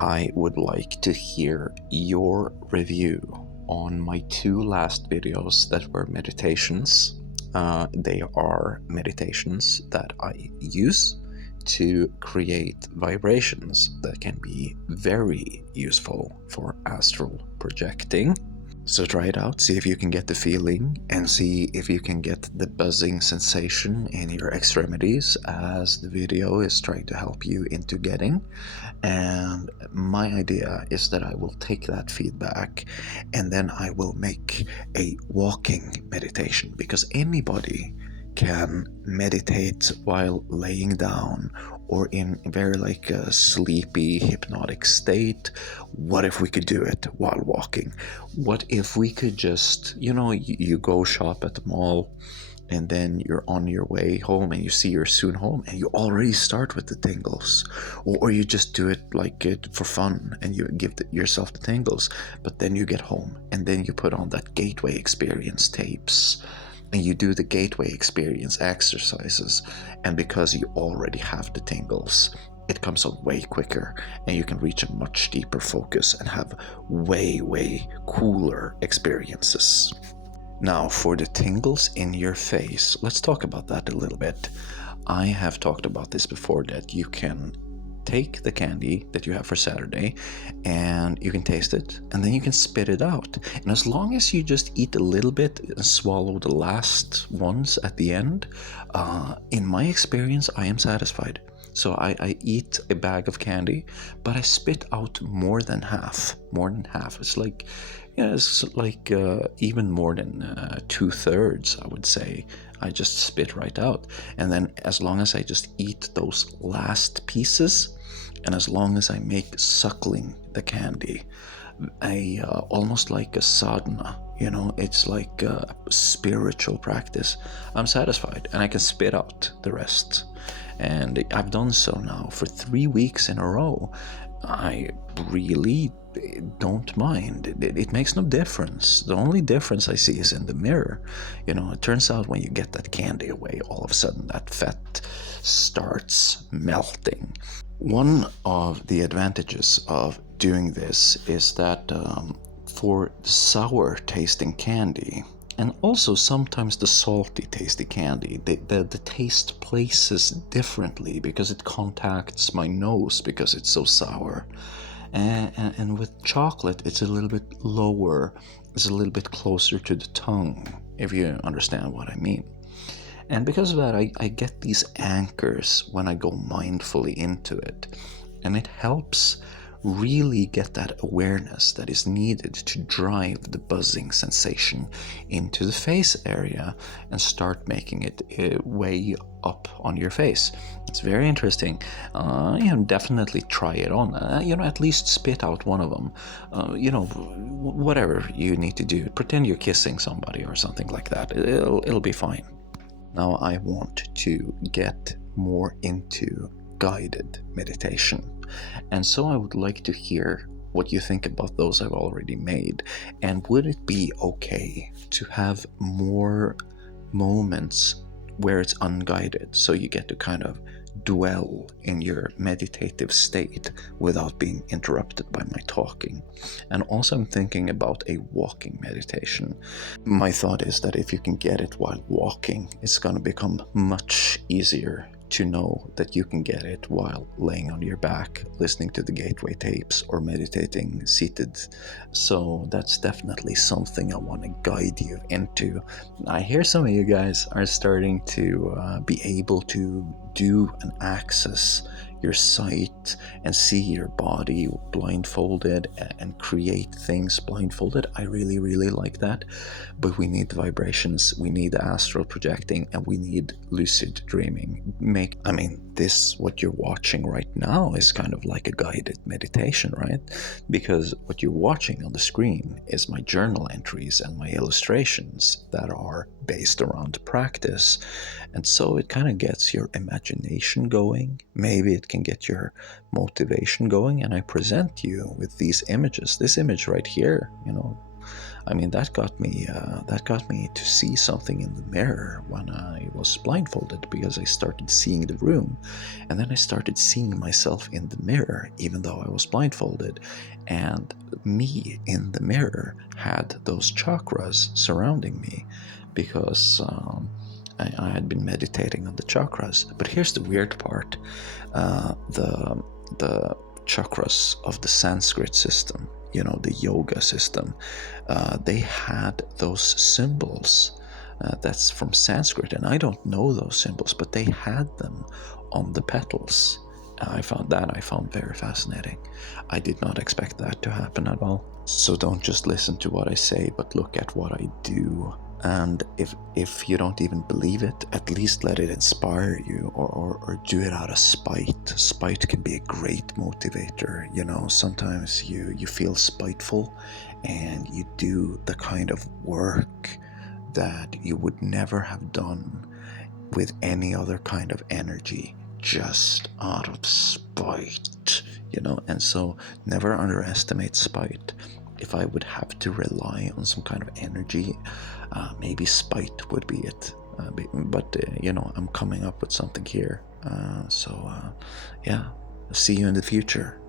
I would like to hear your review on my two last videos that were meditations. They are meditations that I use to create vibrations that can be very useful for astral projecting. So try it out, see if you can get the feeling, and see if you can get the buzzing sensation in your extremities as the video is trying to help you into getting. And my idea is that I will take that feedback and then I will make a walking meditation, because anybody can meditate while laying down or in very like a sleepy hypnotic state. What if we could do it while walking? What if we could just, you go shop at the mall and then you're on your way home and you see you're soon home and you already start with the tingles, or you just do it like it for fun and you give yourself the tingles, but then you get home and then you put on that gateway experience tapes and you do the gateway experience exercises, and because you already have the tingles, it comes on way quicker and you can reach a much deeper focus and have way cooler experiences. Now, for the tingles in your face, let's talk about that a little bit. I have talked about this before, that you can take the candy that you have for Saturday and you can taste it and then you can spit it out. And as long as you just eat a little bit and swallow the last ones at the end, in my experience, I am satisfied. So I eat a bag of candy, but I spit out more than half. It's like, even more than 2/3, I would say. I just spit right out. And then as long as I just eat those last pieces, and as long as I make suckling the candy almost like a sadhana, it's like a spiritual practice, I'm satisfied and I can spit out the rest. And I've done so now for 3 weeks in a row. I really don't mind. It makes no difference. The only difference I see is in the mirror. It turns out when you get that candy away, all of a sudden that fat starts melting. One of the advantages of doing this is that for the sour tasting candy, and also sometimes the salty tasty candy, the taste places differently because it contacts my nose because it's so sour. And with chocolate, it's a little bit lower, it's a little bit closer to the tongue, if you understand what I mean. And because of that, I get these anchors when I go mindfully into it. And it helps really get that awareness that is needed to drive the buzzing sensation into the face area and start making it way up on your face. It's very interesting. Definitely try it on. At least spit out one of them. Whatever you need to do. Pretend you're kissing somebody or something like that. It'll be fine. Now I want to get more into guided meditation. And so I would like to hear what you think about those I've already made. And would it be okay to have more moments where it's unguided, so you get to kind of dwell in your meditative state without being interrupted by my talking? And also I'm thinking about a walking meditation. My thought is that if you can get it while walking, it's going to become much easier to know that you can get it while laying on your back, listening to the gateway tapes, or meditating seated. So that's definitely something I want to guide you into. I hear some of you guys are starting to be able to do and access your sight and see your body blindfolded and create things blindfolded. I really like that. But we need vibrations, we need astral projecting, and we need lucid dreaming. This, what you're watching right now, is kind of like a guided meditation, right? Because what you're watching on the screen is my journal entries and my illustrations that are based around practice. And so it kind of gets your imagination going. Maybe it can get your motivation going. And I present you with these images. This image right here, I mean, that got me to see something in the mirror when I was blindfolded, because I started seeing the room, and then I started seeing myself in the mirror even though I was blindfolded, and me in the mirror had those chakras surrounding me, because I had been meditating on the chakras. But here's the weird part: the chakras of the Sanskrit system, you know, the yoga system, they had those symbols. That's from Sanskrit, and I don't know those symbols, but they had them on the petals. I found very fascinating. I did not expect that to happen at all. So don't just listen to what I say, but look at what I do. And if you don't even believe it, at least let it inspire you, or do it out of spite. Spite can be a great motivator. You know, sometimes you feel spiteful and you do the kind of work that you would never have done with any other kind of energy, just out of spite, you know. And so never underestimate spite. If I would have to rely on some kind of energy, maybe spite would be it. But you know, I'm coming up with something here. So yeah, see you in the future.